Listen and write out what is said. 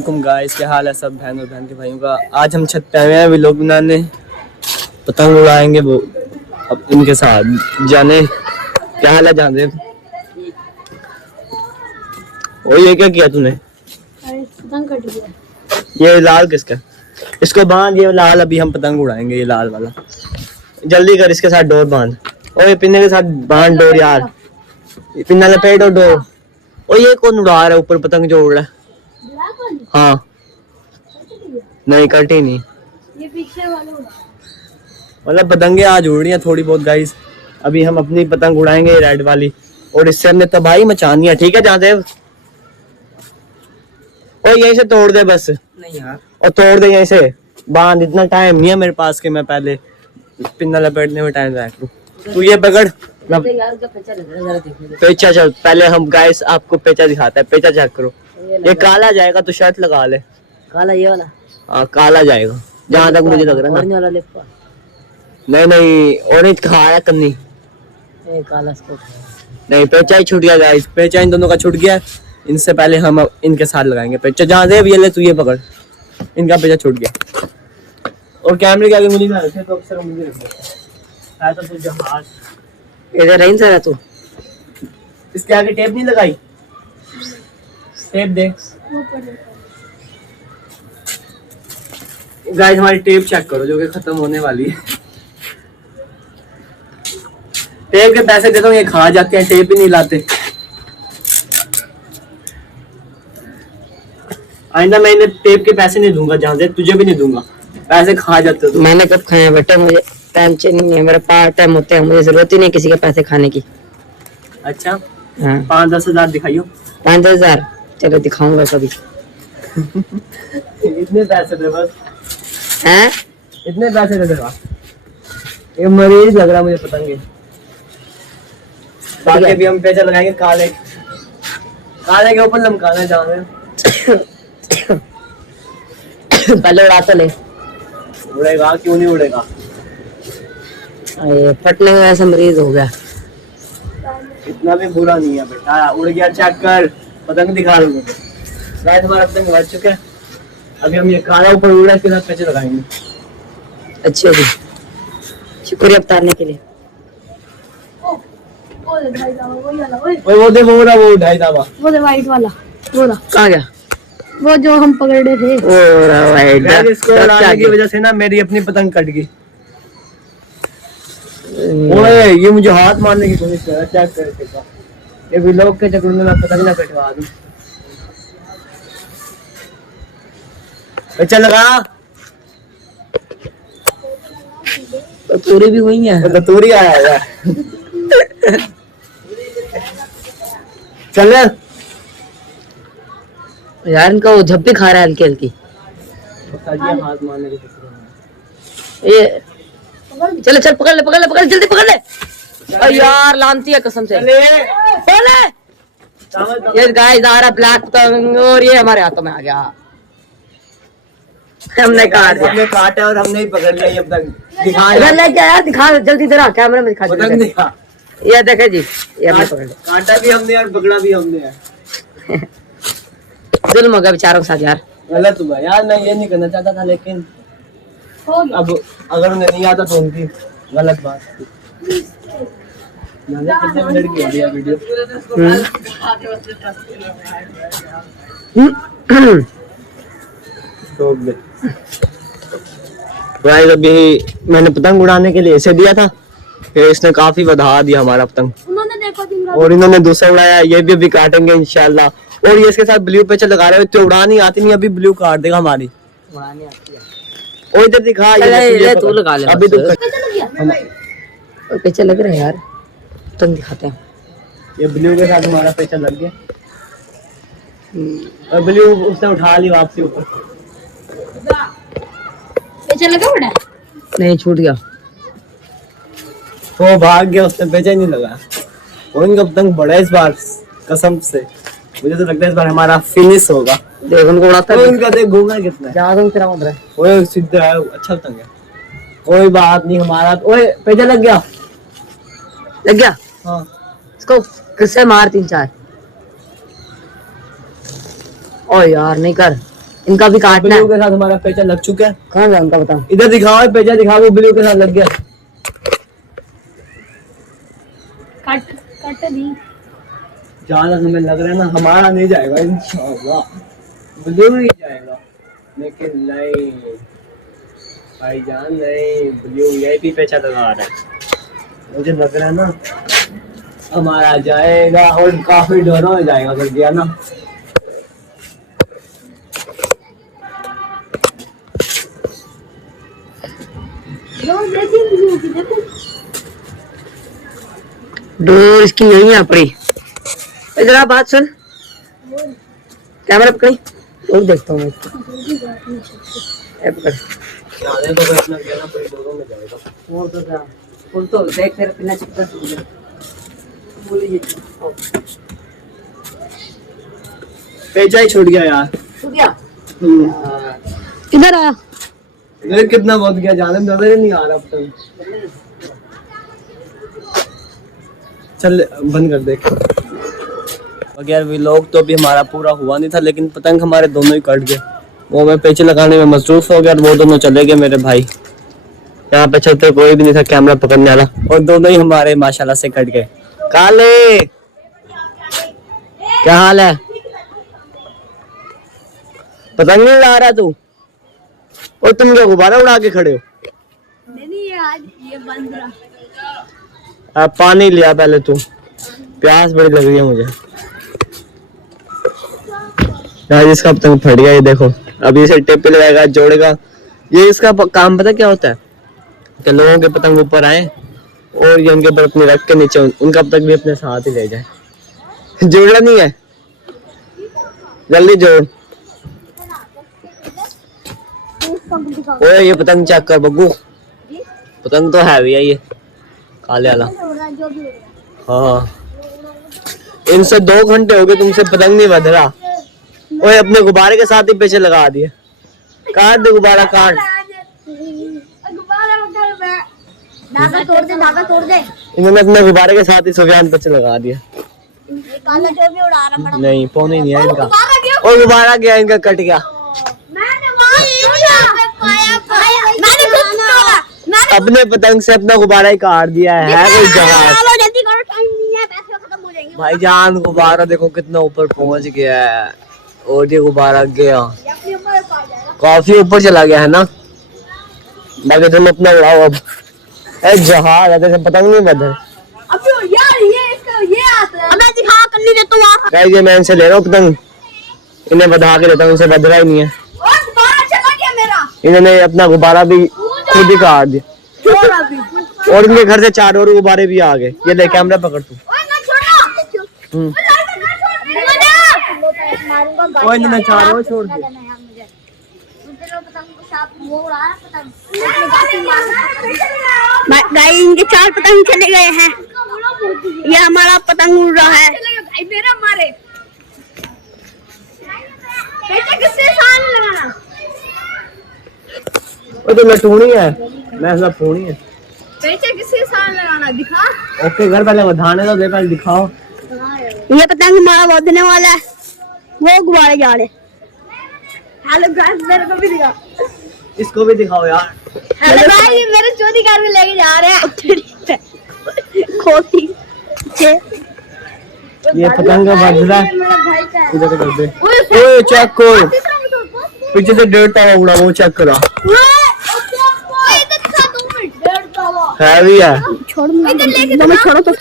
Guys, क्या हाल है सब बहन और बहन के भाइयों का। आज हम छत पे आए हैं व्लॉग बनाने, पतंग उड़ाएंगे वो अब इनके साथ। जाने क्या हाल है जाने। और ये क्या किया तूने? पतंग कट गया। ये लाल किसका? इसको बांध, ये लाल अभी हम पतंग उड़ाएंगे। ये लाल वाला जल्दी कर, इसके साथ डोर बांध। और ये पिन्ने के साथ बांध डोर यार, पिन्ना लपेट और डोर। और ये कौन उड़ा रहा है ऊपर पतंग जो उड़ रहा है? हाँ नहीं कटी नहीं, ये पीछे वाला मतलब पतंगे आज उड़ रही हैं थोड़ी बहुत गाइस। अभी हम अपनी पतंग उड़ाएंगे रेड वाली, और इससे हमने तबाही मचानी है। ठीक है जहाँदेव, और यहीं से तोड़ दे बस। नहीं यार, और तोड़ दे यहीं से बांध। इतना टाइम नहीं है मेरे पास कि मैं पहले पिन्ना लपेटने में टाइम जाए। तू ये पकड़, पेचा चल। पहले हम गाइस आपको पेचा दिखाते हैं। पेचा चेक करो, ये काला जाएगा तो शर्ट लगा ले। काला ये वाला? हाँ काला जाएगा जहाँ तक मुझे लग रहा है ना। नहीं नहीं, ऑरेंज खा रहा है कन्नी। काला नहीं, पेचा ही छूट गया गाइस। पेचा इन दोनों का छूट गया। इनसे पहले हम इनके साथ लगाएंगे पेचा। जहाँ दे ये ले, तू ये पकड़। इनका पेचा छूट गया। और कैमरे के आगे मुझे ना रखे तो अक्सर मुझे रखना तो जहाज इधर नहीं सर तू। इसके आगे टेप नहीं लगाई? टेप दे गाइस, हमारी टेप चेक करो जो कि खत्म होने वाली है। टेप के पैसे देता हूँ, ये खा जाते हैं, टेप ही नहीं लाते। आइंदा मैं इन्हें टेप के पैसे नहीं दूंगा, जहाँ से तुझे भी नहीं दूंगा। पैसे खा जाते हो। मैंने कब खाया बेटा, मुझे टेंशन नहीं है। मेरे पास टाइम होते हैं, मुझे जरूरत ही नहीं किसी के पैसे खाने की। अच्छा हाँ 5-10 हजार दिखाइयो। 5-10 हजार चलो दिखाऊंगा कभी। इतने पैसे दे बस। हैं? इतने पैसे दे देगा। ये मरीज लग रहा मुझे पतंगे। बाकी भी हम पैसा लगाएंगे काले काले के ऊपर लमकाना जाने। पहले उड़ा तो ले। उड़ेगा क्यों नहीं उड़ेगा? ये फटने में ऐसा मरीज हो गया। इतना भी बुरा नहीं है बेटा, उड़ गया चेक कर। पतंग दिखा रहा हूँ शायद हमारा पतंग उड़ चुके हैं। अभी हम ये काला ऊपर उड़ रहा है, इसके साथ पैसे लगाएंगे। अच्छा जी, शुक्रिया उतारने के लिए। वो दे वो रहा, वो ढाई दावा वो दे वाइट वाला। वो रहा कहाँ गया? वो जो हम पकड़े थे। वो रहा वाइट। इसको उड़ाने की वजह से ना मेरी अपनी पतंग कट गई। ओए ये मुझे हाथ मारने की कोशिश कर रहा है। चेक कर, ये भी लोग के चक्कर में मैं पतंग ना कटवा दूं। चल लगा तो पूरी भी हुई है। तो तूरी आया है चल यार इनका वो झप्पी खा रहा है हल्की हल्की। हाथ मारने की ये चल चल पकड़ ले जल्दी पकड़ ले। अरे यार लानती है कसम से। ये गाइस आ रहा ब्लैक पतंग और ये हमारे हाथों में आ गया। हमने काटा और हमने ही पकड़ लिया। ये पतंग दिखा इधर लेके आया, दिखा जल्दी इधर आ, कैमरे में दिखा पतंग दिखा। ये देखे जी, ये हमने पकड़ लिया। काटा भी हमने और पकड़ा भी हमने है। जुल्म हो गया बेचारों के साथ यार। गलत हुआ यार, मैं ये नहीं करना चाहता था, लेकिन अब अगर उन्हें नहीं आता तो उनकी गलत बात। कितने मिनट की हो गई है वीडियो? गाइस अभी मैंने पतंग उड़ाने के लिए इसे दिया था, फिर इसने काफी बढ़ा दिया हमारा पतंग। और इन्होंने दूसरा उड़ाया, ये भी अभी काटेंगे इंशाल्लाह। और ये इसके साथ ब्लू पेचा लगा रहे हो, तो उड़ानी आती नहीं, अभी ब्लू काट देगा हमारी। और इधर दिखा, ये तू लगा ले अभी। पेचा लग रहा है यार, पतंग दिखाते हैं। ये ब्लू के साथ हमारा पेचा लग गया। और ब्लू उसने उठा ली वापसी ऊपर। पेचा लगा बड़ा? नहीं छूट गया। वो भाग गया, उसने पेचा ही नहीं लगा। और इनका पतंग बड़ा है इस बार, कसम से मुझे तो लगता है इस बार हमारा फिनिश होगा। देख उनको उड़ाता है, उनका देख घूमना कितना ज्यादा तेरा उधर है। ओए सीधा है, अच्छा पतंग है। कोई बात नहीं हमारा। ओए पेचा लग गया। हाँ इसको किससे मार 3-4। ओ यार नहीं कर। इनका भी काटना है। ब्लू के साथ हमारा पेचा लग चुका है। कहाँ गया उनका बता। इधर दिखाओ, पेचा दिखाओ, वो ब्लू के साथ लग गया। कट दी। जहाँ तक हमें लग रहा है ना, हमारा नहीं जाएगा इंशाल्लाह, ब्लू नहीं जाएगा, लेकिन नहीं भाईजान, नहीं, ब्लू वीआईपी पेचा लगा रहा है। मुझे लग रहा है ना हमारा जाएगा, और काफी डरो हो जाएगा अगर गया ना। डोर इसकी यही है अपनी। जरा बात सुन, कैमरा पकड़ी और देखता हूँ मैं इसको। ए पकड़। जाने तो इतना गया ना, फिर डरो में जाएगा। और तो क्या, फुल तो देख तेरा पिन्ना चिपका है। बोलिए पेचा ही छूट गया यार। तू क्या किधर आया? मेरे कितना बहुत गया, जाने में नजर ही नहीं आ रहा अब तक। चल बंद कर दे। अगर व्लॉग तो भी हमारा पूरा हुआ नहीं था, लेकिन पतंग हमारे दोनों ही कट गए। वो मैं पेचे लगाने में मसरूफ हो गया, वो दोनों चले गए मेरे भाई। यहाँ पे चलते कोई भी नहीं था कैमरा पकड़ने वाला, और दोनों ही हमारे माशाल्लाह से कट गए। काले क्या हाल है? पतंग नहीं उड़ा रहा तू? और तुम क्या गुब्बारा उड़ा के खड़े हो? नहीं ये बंद रहा। अब पानी लिया पहले तू, प्यास बड़ी लग रही है मुझे। यार इसका पतंग फट गया, ये देखो। अभी इसे टेप पे लगाएगा, जोड़ेगा। ये इसका काम पता क्या होता है कि लोगों के पतंग ऊपर आए और ये उनके ऊपर अपने रख के नीचे उनका पतंग भी अपने साथ ही ले जाए। जोड़ना नहीं है, जल्दी जोड़। ओए ये पतंग चेक कर बग्गू, पतंग तो हैवी है ये काले वाला। हाँ, इनसे 2 घंटे हो गए, तुमसे पतंग नहीं बंध रहा। ओए अपने गुब्बारे के साथ ही पेचे लगा दिए। काट दे गुब्बारा, काट। धागा तोड़ दे। इन्होंने अपने गुब्बारे के साथ ही सुफियान पेचे लगा दिए। काला चोर भी उड़ा रहा बड़ा। नहीं, फोन ही नहीं है इनका। और गुब्बारा गया इनका, कट गया। अपने पतंग से अपना गुब्बारा ही काट दिया है कोई जहाज। जल्दी करो, टाइम नहीं है, पैसे खत्म हो जाएंगे। भाईजान गुब्बारा देखो कितना ऊपर पहुंच गया है, और ये गुब्बारा गया काफी ऊपर चला गया है ना। बाकी तुम अपना उड़ाओ अब। ए जहाज आते से पतंग नहीं बंधे। अब यार ये आता है। मैं दिखा कर नहीं देता हूं। गाइस ये मैं इनसे ले रहा हूँ पतंग, इन्हें बधा के देता हूँ, इनसे बध रहा ही नहीं है। और गुब्बारा चला गया मेरा। इन्होंने अपना गुब्बारा भी खुद ही काट दिया, छोड़ अभी। और इनके घर से 4 और गुब्बारे भी आ गए। ये ले कैमरा पकड़ तू। ओए ना छोड़ो। मारूंगा। ओए इन्होंने 4 और छोड़ दिए। गाइस इनके 4 पतंग चले गए हैं। ये हमारा पतंग उड़ रहा है। भाई मेरा मारे। बेटा किससे साथ लगाना? वो तो लटूनी है, मैं सब फोनी है। बेटा किससे साथ लगाना दिखा। ओके घर पहले बधाने तो दे, पहले दिखाओ। ये पतंग हमारा बदलने वाला है, वो गुब्बारे जा रहे। हेलो गाइस मेरे को भी दिखा। इसको भी दिखाओ यार। हेलो गाइस मेरे चोरी कार में लेके जा रहे हैं। खोती ये पतंग का बदला मेरा भाई का है। इधर कर दे। ओए चेक कर, पीछे से 1.5 तावा उड़ा, वो चेक करा। हैवी है। छोड़, इधर लेके छोड़ो तो।